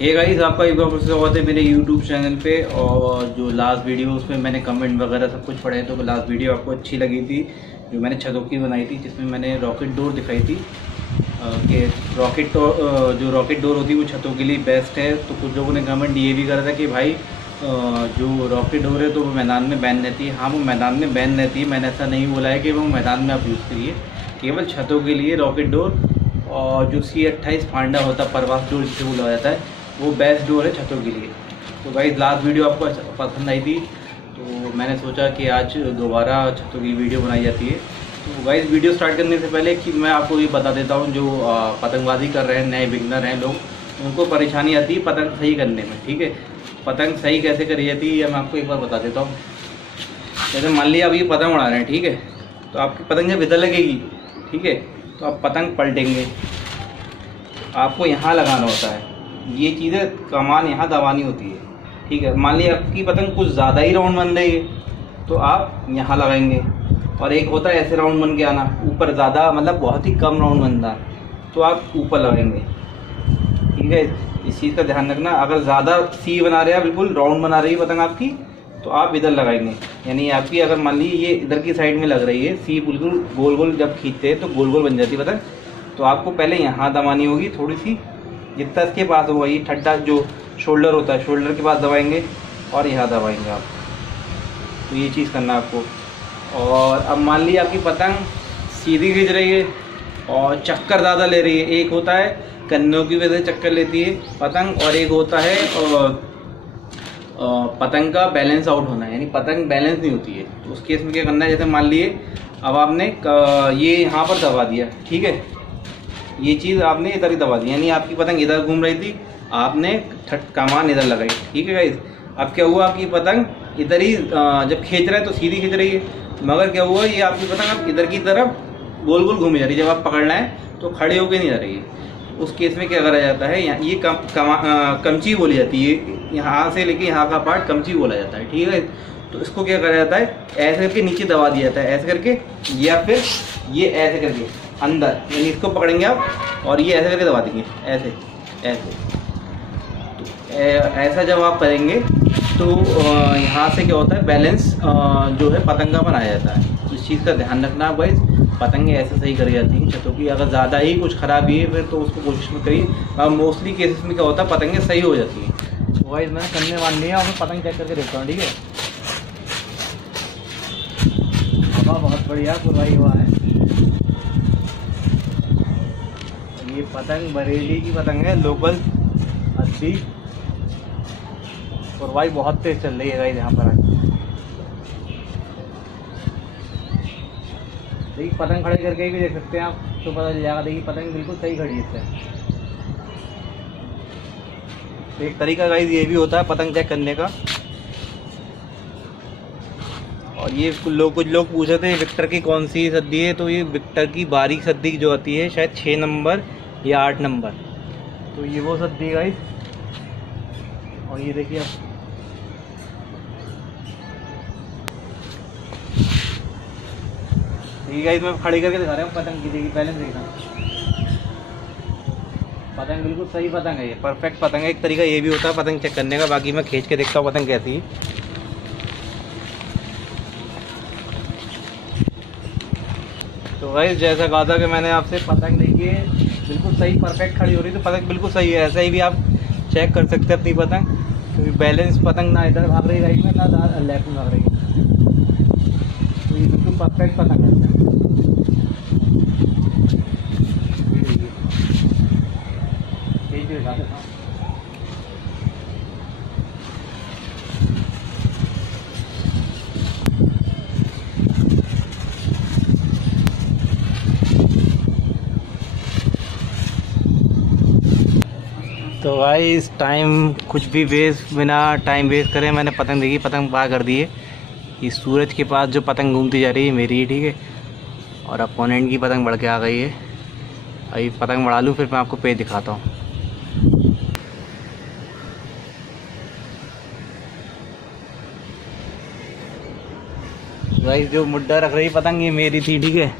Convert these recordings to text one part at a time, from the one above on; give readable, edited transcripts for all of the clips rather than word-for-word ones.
ये गाइस आपका एक बार फिर से स्वागत है मेरे YouTube चैनल पे। और जो लास्ट वीडियो उसमें मैंने कमेंट वगैरह सब कुछ पढ़े, तो लास्ट वीडियो आपको अच्छी लगी थी जो मैंने छतों की बनाई थी, जिसमें मैंने रॉकेट डोर दिखाई थी कि जो रॉकेट डोर होती है वो छतों के लिए बेस्ट है। तो कुछ लोगों ने कमेंट ये भी करा था कि भाई जो रॉकेट डोर है तो वो मैदान में बैन रहती है। हाँ, वो मैदान में बैन रहती है, मैंने ऐसा नहीं बोला है कि वो मैदान में आप यूज़ करिए, केवल छतों के लिए रॉकेट डोर और जो C28 फांडा होता है, परवास डोर जिसे बोला जाता है, वो बेस्ट डोर है छतों के लिए। तो गाइस लास्ट वीडियो आपको पसंद आई थी, तो मैंने सोचा कि आज दोबारा छतों की वीडियो बनाई जाती है। तो गाइस वीडियो स्टार्ट करने से पहले कि मैं आपको ये बता देता हूँ, जो पतंगबाजी कर रहे हैं, नए बिगनर हैं लोग, उनको परेशानी आती है पतंग सही करने में। ठीक है, पतंग सही कैसे करी जाती है ये मैं आपको एक बार बता देता हूँ। जैसे मान लिया अब ये पतंग उड़ा रहे हैं, ठीक है, तो आपकी पतंग जब इधर लगेगी, ठीक है, तो आप पतंग पलटेंगे, आपको यहाँ लगाना होता है। ये चीज़ें कमान यहाँ दबानी होती है। ठीक है, मान लिया आपकी पतंग कुछ ज़्यादा ही राउंड बन रही है तो आप यहाँ लगाएंगे, और एक होता है ऐसे राउंड बन के आना, ऊपर ज़्यादा मतलब बहुत ही कम राउंड बनता है तो आप ऊपर लगाएंगे। ठीक है, इस चीज़ का ध्यान रखना। अगर ज़्यादा सी बना रहे हैं, बिल्कुल राउंड बना रही है पतंग आपकी, तो आप इधर लगाएंगे। यानी आपकी अगर मान ली ये इधर की साइड में लग रही है, सी बिल्कुल गोल गोल जब खींचते हैं तो गोल गोल बन जाती है पतंग, तो आपको पहले यहाँ दबानी होगी थोड़ी सी, जितना इसके पास होगा ये ठड्डा जो शोल्डर होता है, शोल्डर के पास दबाएंगे और यहाँ दबाएंगे आप। तो ये चीज़ करना आपको। और अब मान लीजिए आपकी पतंग सीधी खींच रही है और चक्कर ज़्यादा ले रही है। एक होता है कन्नों की वजह से चक्कर लेती है पतंग, और एक होता है पतंग का बैलेंस आउट होना है, यानी पतंग बैलेंस नहीं होती है। तो उस केस में क्या करना है, जैसे मान लिए अब आपने ये यहाँ पर दबा दिया, ठीक है, ये चीज़ आपने इधर ही दबा दी, यानी आपकी पतंग इधर घूम रही थी, आपने कमान इधर लगाई। ठीक है गाइस, अब क्या हुआ, आपकी पतंग इधर ही जब खींच रहा है तो सीधी खींच रही है, मगर क्या हुआ, ये आपकी पतंग अब इधर की तरफ गोल गोल घूम जा रही है। जब आप पकड़ना है तो खड़े होकर नहीं जा रही है। उस केस में क्या करा जाता है, यहाँ ये कमची बोली जाती है, यहाँ से लेके यहाँ का पार्ट कमची बोला जाता है। ठीक है, तो इसको क्या करा जाता है, ऐसे करके नीचे दबा दिया जाता है, ऐसे करके, या फिर ये ऐसे करके अंदर, यानी इसको पकड़ेंगे आप और ये ऐसे करके दबा देंगे, ऐसे ऐसे। तो ऐसा जब आप करेंगे तो यहाँ से क्या होता है, बैलेंस जो है पतंग का बनाया जाता है। तो इस चीज़ का ध्यान रखना आप गाइस, पतंगें ऐसे सही करी जाती हैं छतों की। अगर ज़्यादा ही कुछ खराबी है फिर तो उसको कोशिश में करिए। मोस्टली केसेस में क्या होता है, पतंगें सही हो जाती हैं। तो गाइस मैंने करने मान लिया और मैं पतंग चेक करके देखता हूँ। ठीक है, हवा बहुत बढ़िया पुरवाई हुआ है। ये पतंग बरेली की पतंग है, लोकल अद्दी, पुरवाई बहुत तेज चल रही है गाइस यहाँ पर। देखिए पतंग खड़े करके भी देख सकते हैं आप, तो पता चल जाएगा। देखिए पतंग बिल्कुल सही खड़ी है इससे। तो एक तरीका गाइस ये भी होता है पतंग चेक करने का। और ये कुछ लोग पूछ रहे थे विक्टर की कौन सी सद्दी है, तो ये विक्टर की बारीक सद्दी जो आती है शायद 6 नंबर या 8 नंबर, तो ये वो सद्दी गाइस। और ये देखिए आप, ठीक है, मैं खड़ी करके दिखा रहा हूँ पतंग की। देखिए बैलेंस देखना, पतंग बिल्कुल सही पतंग है, ये परफेक्ट पतंग है। एक तरीका ये भी होता है पतंग चेक करने का। बाकी मैं खींच के देखता हूँ पतंग कैसी है। तो गाइस जैसा कहा था कि मैंने आपसे, पतंग देखिए बिल्कुल सही परफेक्ट खड़ी हो रही, तो पतंग बिल्कुल सही है। ऐसा ही भी आप चेक कर सकते हैं अपनी पतंग, क्योंकि बैलेंस पतंग ना इधर भाग रही राइट में, ना लेफ्ट में भाग रही है। तो ये बिल्कुल परफेक्ट पतंग है। तो गाइस टाइम कुछ भी बिना टाइम वेस्ट करे मैंने पतंग देखी, पतंग पार कर दी है। इस सूरज के पास जो पतंग घूमती जा रही है मेरी, ठीक है, और अपोनेंट की पतंग बढ़ के आ गई है। अभी पतंग बढ़ा लूँ फिर मैं आपको पेज दिखाता हूँ। गाइस जो मुड्डा रख रही पतंग ये मेरी थी, ठीक है।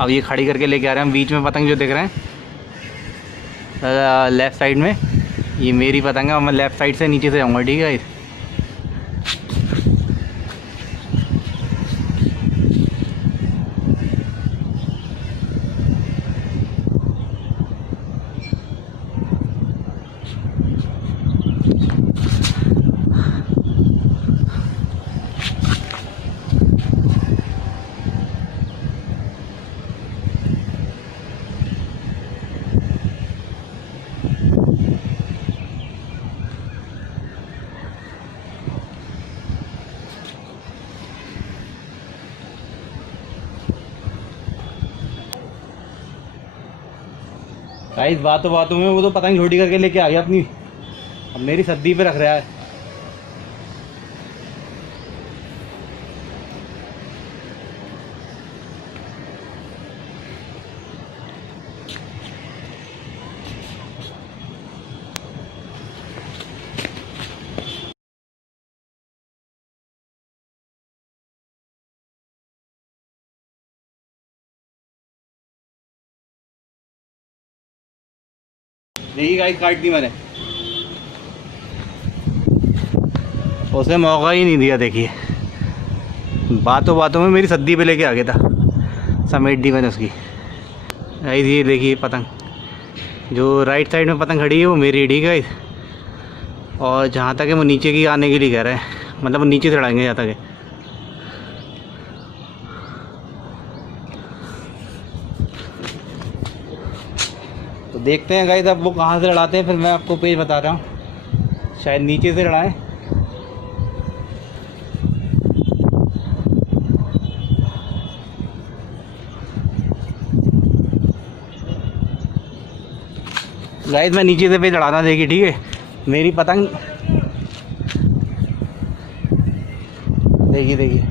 अब ये खड़ी करके लेके आ रहे हैं। बीच में पतंग जो दिख रहे हैं लेफ़्ट साइड में, ये मेरी पतंग है, मैं लेफ़्ट साइड से नीचे से जाऊँगा, ठीक है। गाइस बातों बातों में वो तो पतंग छोटी करके लेके आ गया अपनी, अब मेरी सद्दी पे रख रहा है। देखिए गाइस काट दी मैंने, उसे मौका ही नहीं दिया। देखिए बातों बातों में मेरी सद्दी पे लेके आ गया था, समेट दी मैंने उसकी। गाइस ये देखिए पतंग, जो राइट साइड में पतंग खड़ी है वो मेरी, ठीक है। और जहाँ तक है वो नीचे की आने के लिए कह रहे हैं, मतलब वो नीचे से उड़ाएंगे जहाँ तक है। तो देखते हैं गाइस अब वो कहाँ से लड़ाते हैं, फिर मैं आपको पेज बता रहा हूँ। शायद नीचे से लड़ाएं। गाइस मैं नीचे से पेज लड़ाना, देखिए ठीक है। मेरी पतंग देखिए, देखिए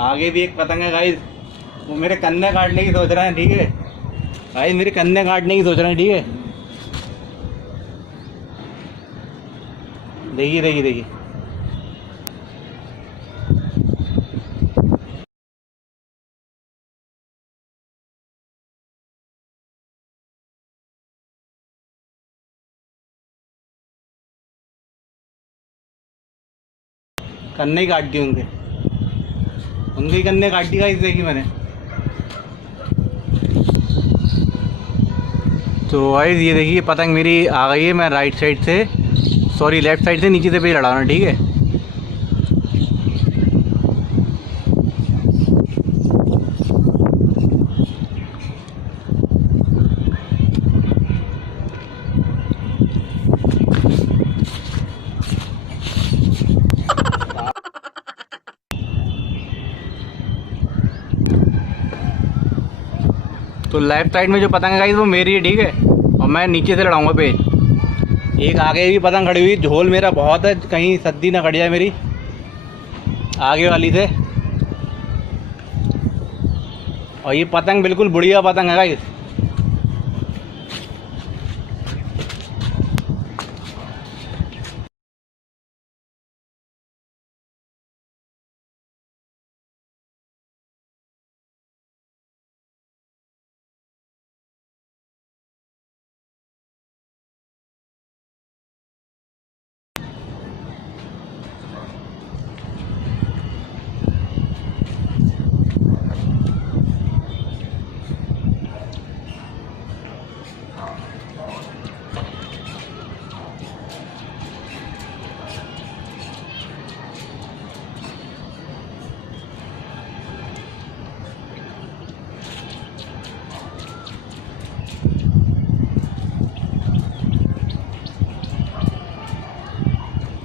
आगे भी एक पतंग है गाइस, वो मेरे कन्ने काटने की सोच रहे हैं, ठीक है। गाइस मेरे कन्ने काटने की सोच रहे हैं, ठीक है। देखिए देखिए देखिए, कन्ने ही काट दिए उनके, उनके कन्ने काट दी गाइस, देखी मैंने। तो गाइस ये देखिए पतंग मेरी आ गई है। मैं राइट साइड से, सॉरी लेफ़्ट साइड से नीचे से पे लड़ा रहा हूँ, ठीक है। तो लेफ़्ट साइड में जो पतंग है गाइस वो मेरी है, ठीक है। और मैं नीचे से लड़ाऊंगा पे। एक आगे भी पतंग खड़ी हुई, झोल मेरा बहुत है, कहीं सद्दी ना खड़ जाए मेरी आगे वाली से। और ये पतंग बिल्कुल बढ़िया पतंग है गाइस।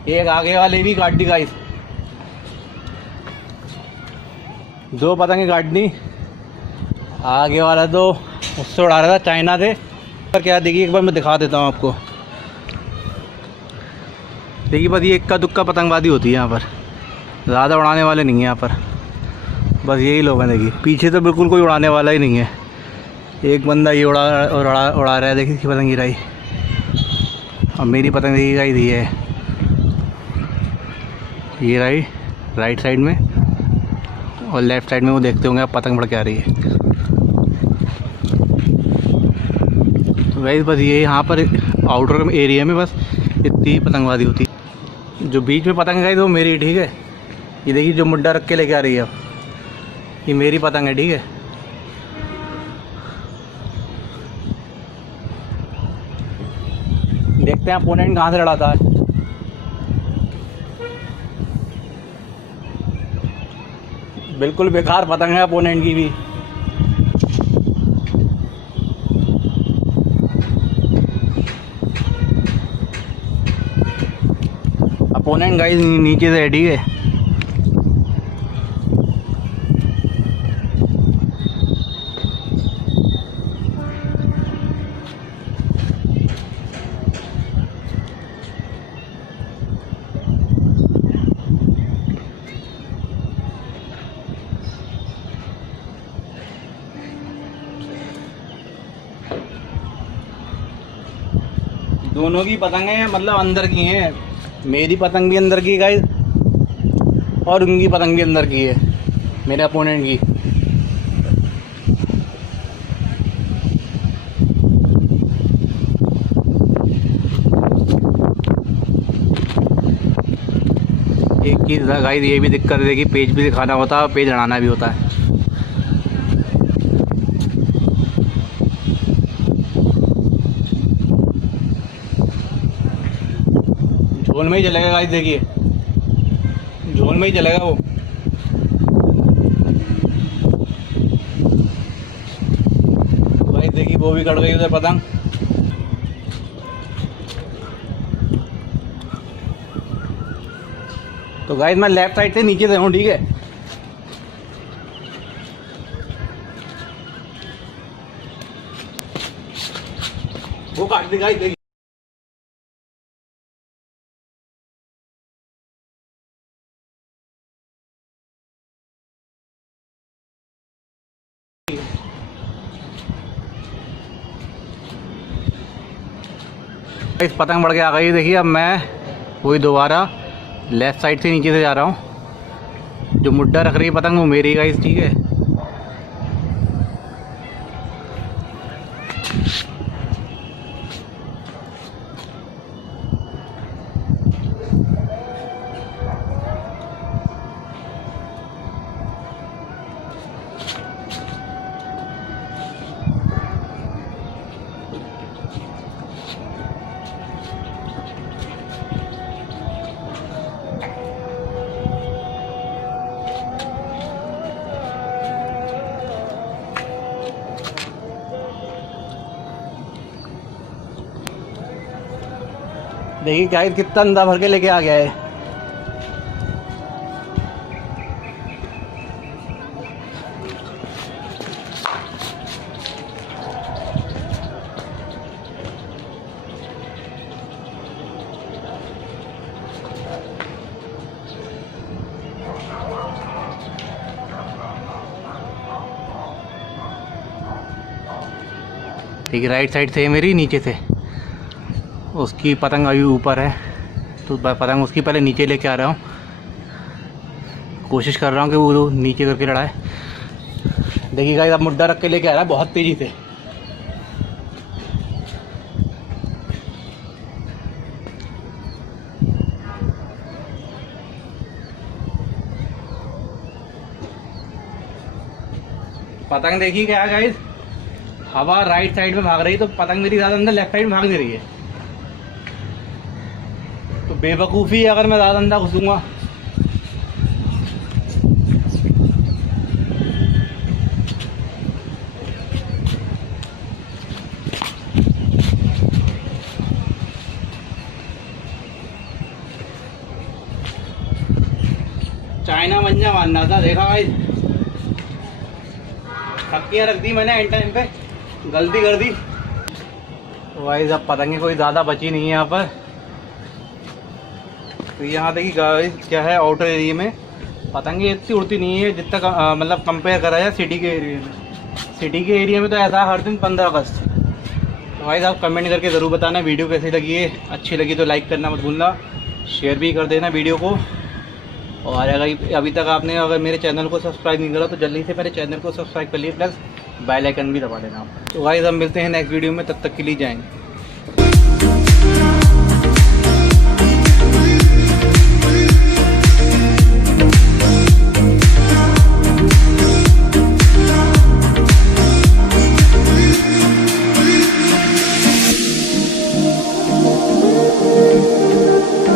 एक आगे वाले भी काट दी गाइस, दो पतंगे काट दी। आगे वाला तो उससे उड़ा रहा था, चाइना से। पर क्या देखिए, एक बार मैं दिखा देता हूँ आपको। देखिए बस ये इक्का दुक्का पतंगबाजी होती है यहाँ पर, ज़्यादा उड़ाने वाले नहीं हैं यहाँ पर, बस यही लोग हैं। देखिए पीछे तो बिल्कुल कोई उड़ाने वाला ही नहीं है। एक बंदा ये उड़ा रहा है, देखिए इसकी पतंग गिराई। अब मेरी पतंग देखिए गाइस ये रही राइट साइड में, और लेफ़्ट साइड में वो देखते होंगे आप पतंग बढ़ के आ रही है। वैसे बस ये यहाँ पर आउटर एरिया में बस इतनी ही पतंगबाजी होती। जो बीच में पतंग है वो मेरी, ठीक है। ये देखिए जो मुड्डा रख के लेके आ रही है, अब ये मेरी पतंग है, ठीक है। देखते हैं अपोनेंट कहाँ से लड़ाता है। बिल्कुल बेकार पतंग है अपोनेंट की भी। अपोनेंट गाइस नीचे से है, ठीक है। दोनों की पतंगें मतलब अंदर की हैं। मेरी पतंग भी अंदर की गाइस और उनकी पतंग भी अंदर की है, मेरे अपोनेंट की। एक चीज़ गाइस ये भी दिक्कत है कि पेज भी दिखाना होता है, पेज हटाना भी होता है। झोल में ही चलेगा गाइस, देखिए झोल में ही चलेगा वो। गाइस देखिए वो भी कट गई उधर पतंग। तो गाइस मैं लेफ्ट साइड से नीचे से हूँ, ठीक है। वो काट दी गाइस, देखिए। इस पतंग बढ़ के आ गई, देखिए। अब मैं वही दोबारा लेफ़्ट साइड से नीचे से जा रहा हूँ। जो मुड्डा रख रही है पतंग वो मेरी गाइस, ठीक है। देखिए गाइस कितना अंदा भर के लेके आ गया है। ठीक है, राइट साइड से है मेरी, नीचे से उसकी पतंग अभी ऊपर है, तो पतंग उसकी पहले नीचे लेके आ रहा हूँ। कोशिश कर रहा हूँ कि वो नीचे करके लड़ाए। देखिए गाइस अब मुड्डा रख के लेके आ रहा है बहुत तेज़ी से। पतंग देखिए क्या गाइस, हवा राइट साइड में भाग रही है, तो पतंग मेरी ज़्यादा अंदर लेफ्ट साइड में भाग नहीं रही है। तो बेवकूफ़ी है अगर मैं ज़्यादा अंदर घुसूँगा। चाइना मंजा मारना था, देखा भाई थक्कियाँ रख दी मैंने एंड टाइम पे, गलती कर दी। वाइज अब पतंगे कोई ज़्यादा बची नहीं है यहाँ पर। तो यहाँ देखिए गाइस क्या है, आउटर एरिया में पतंगे इतनी उड़ती नहीं है जितना मतलब कंपेयर करा जाए सिटी के एरिया में। सिटी के एरिया में तो ऐसा हर दिन 15 अगस्त। तो गाइस आप कमेंट करके ज़रूर बताना वीडियो कैसी लगी है। अच्छी लगी तो लाइक करना मत भूलना, शेयर भी कर देना वीडियो को। और अगर अभी तक आपने अगर मेरे चैनल को सब्सक्राइब नहीं करा तो जल्दी से मेरे चैनल को सब्सक्राइब कर लिए, प्लस बेल आइकन भी दबा देना आप। तो गाइस हम मिलते हैं नेक्स्ट वीडियो में, तब तक के लिए जय हिंद।